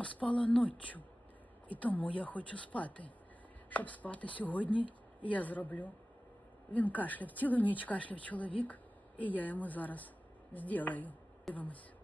погано спала ночью. І тому я хочу спати. Щоб спати сьогодні, я зроблю. Він кашляв, цілу ніч кашляв чоловік, і я йому зараз зроблю. Дивимось.